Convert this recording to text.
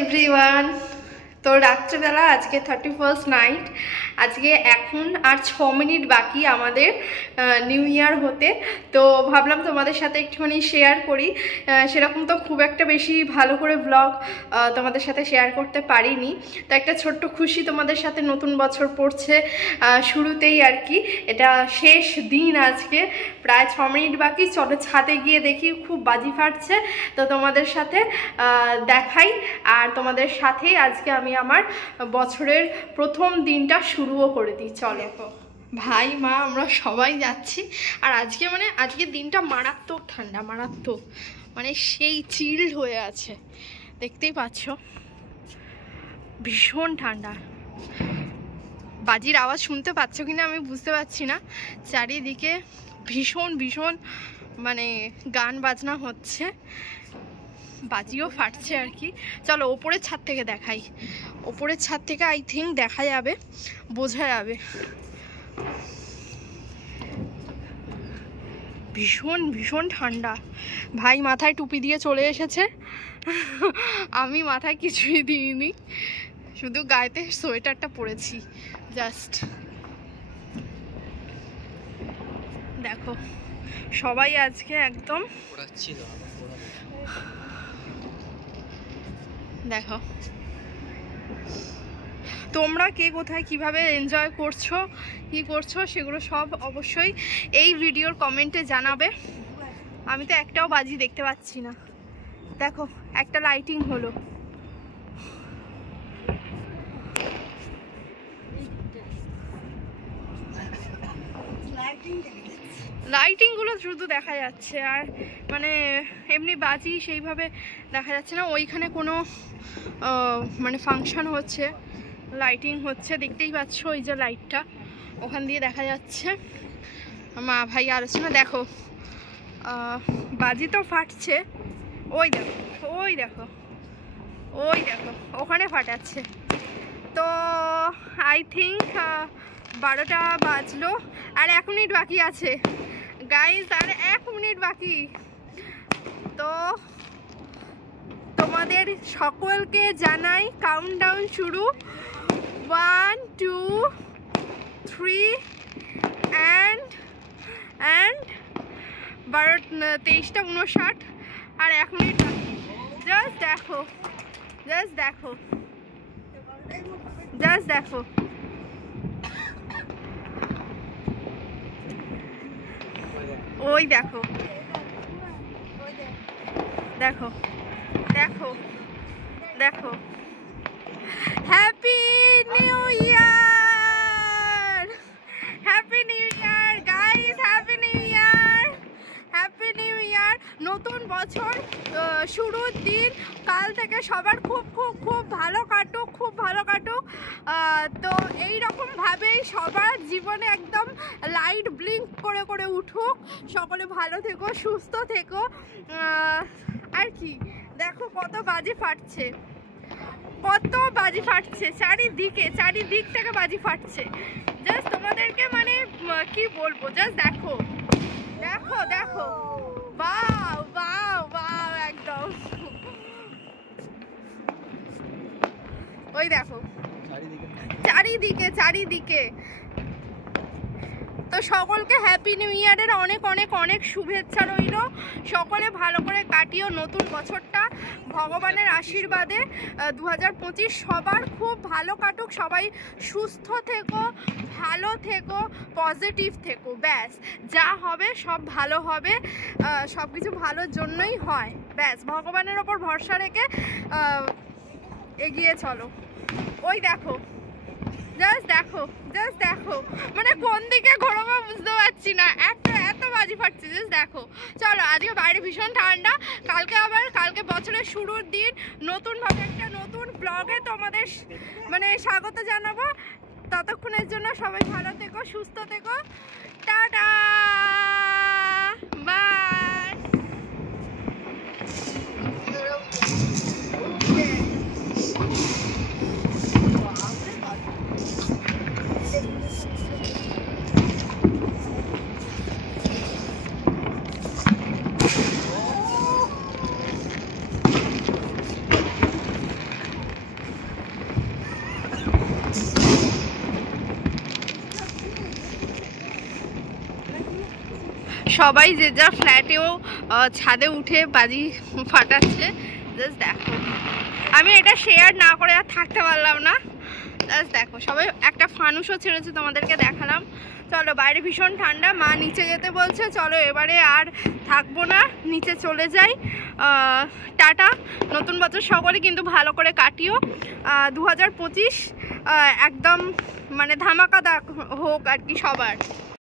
Everyone, তো রাত্রেবেলা আজকে 31st নাইট। আজকে এখন আর 6 মিনিট বাকি আমাদের নিউ ইয়ার হতে। তো ভাবলাম তোমাদের সাথে একটুখানি শেয়ার করি। সেরকম তো খুব একটা বেশি ভালো করে ব্লগ তোমাদের সাথে শেয়ার করতে পারিনি। তো একটা ছোট্ট খুশি তোমাদের সাথে, নতুন বছর পড়ছে শুরুতেই আর কি। এটা শেষ দিন আজকে, প্রায় 6 মিনিট বাকি। চলো ছাদে গিয়ে দেখি, খুব বাজি ফাটছে। তো তোমাদের সাথে দেখাই, আর তোমাদের সাথেই আজকে আমি আমার বছরের প্রথম দিনটা শুরুও করে দিই। চলো ভাই মা আমরা সবাই যাচ্ছি। আর আজকের দিনটা মারাত্মক ঠান্ডা, মারাত্মক, মানে সেই চিল্ড হয়ে আছে, দেখতেই পাচ্ছ, ভীষণ ঠান্ডা। বাজির আওয়াজ শুনতে পাচ্ছ কিনা আমি বুঝতে পারছি না। চারিদিকে ভীষণ ভীষণ মানে গান বাজনা হচ্ছে, বাজিও ফাটছে আর কি। চলো ওপরের ছাদ থেকে দেখাই। ওপরের ছাদ থেকে আই থিঙ্ক দেখা যাবে, বোঝা যাবে। ভীষণ ভীষণ ঠান্ডা। ভাই মাথায় টুপি দিয়ে চলে এসেছে, আমি মাথায় কিছুই দিইনি, শুধু গায়েতে সোয়েটারটা পরেছি জাস্ট। দেখো সবাই আজকে একদম, দেখো তোমরা কে কোথায় কিভাবে এনজয় করছো, কি করছো, সেগুলো সব অবশ্যই এই ভিডিওর কমেন্টে জানাবে। আমি তো একটাও বাজি দেখতে পাচ্ছি না। দেখো একটা লাইটিং হলো, লাইটিং গুলো শুধু দেখা যাচ্ছে, আর মানে এমনি বাজি সেইভাবে দেখা যাচ্ছে না। ওইখানে কোনো মানে ফাংশন হচ্ছে, লাইটিং হচ্ছে, দেখতেই পাচ্ছ ওই যে লাইটটা ওখান দিয়ে দেখা যাচ্ছে। মা ভাই আলোচনা, দেখো বাজি তো ফাটছে, ওই দেখো ওই দেখো ওই দেখো ওখানে ফাটাচ্ছে। তো আই থিঙ্ক 12টা বাজলো, আর 1 মিনিট বাকি আছে গাইজ, আর 1 মিনিট বাকি। তো তোমাদের সকলকে জানাই কাউন্টডাউন শুরু, 1 2 3 অ্যান্ড 23:59 আর 1 মিনিট বাকি। জাস্ট দেখো, জাস্ট দেখো, জাস্ট দেখো, ওই দেখো, দেখো দেখো দেখো। Happy new year, happy new year guys, happy new year, happy new year. নতুন বছর শুরুর দিন, কাল থেকে সবার খুব খুব খুব ভালো কাটুক, খুব ভালো কাটুক। তো এইরকমভাবেই সবার জীবনে একদম লাইট ব্লিঙ্ক করে করে উঠুক। সকলে ভালো থেকো, সুস্থ থেকো। আর কি দেখো কত বাজি ফাটছে, কত বাজি ফাটছে চারিদিকে, চারিদিক থেকে বাজি ফাটছে। জাস্ট তোমাদেরকে মানে কি বলবো, জাস্ট দেখো দেখো দেখো, বাও বাও বাও, একদম ওই দেখো চারিদিকে চারিদিকে। তো সকলকে হ্যাপি নিউ ইয়ারের অনেক অনেক অনেক শুভেচ্ছা রইল। সকলে ভালো করে কাটিও নতুন বছরটা, ভগবানের আশীর্বাদে 2025 সবার খুব ভালো কাটুক। সবাই সুস্থ থেকো, ভালো থেকো, পজিটিভ থেকো। ব্যাস, যা হবে সব ভালো হবে, সব কিছু ভালোর জন্যই হয়। ব্যাস, ভগবানের ওপর ভরসা রেখে এগিয়ে চলো। ওই দেখো, জাস্ট দেখো, জাস্ট দেখো, মানে কোন দিকে ঘোরাবো বুঝতে পারছি না, এত বাজি ফাটছে। জাস্ট দেখো। চলো, আজকে বাইরে ভীষণ ঠান্ডা, কালকে বছরের শুরুর দিন, নতুনভাবে একটা নতুন ব্লগে তোমাদের মানে স্বাগত জানাবো। ততক্ষণের জন্য সবাই ভালো থেকো, সুস্থ থেকো, টাটা, বাই। সবাই যে যা ফ্ল্যাটেও ছাদে উঠে বাজি ফাটাচ্ছে। জাস্ট দেখো, আমি এটা শেয়ার না করে আর থাকতে পারলাম না। জাস্ট দেখো, সবাই একটা ফানুসও ছেড়েছে, তোমাদেরকে দেখালাম। চলো, বাইরে ভীষণ ঠান্ডা, মা নিচে যেতে বলছে। চলো এবারে আর থাকবো না, নিচে চলে যাই। টাটা, নতুন বছর সকলে কিন্তু ভালো করে কাটিও। 2025 একদম মানে ধামাকাদার হোক আর কি সবার।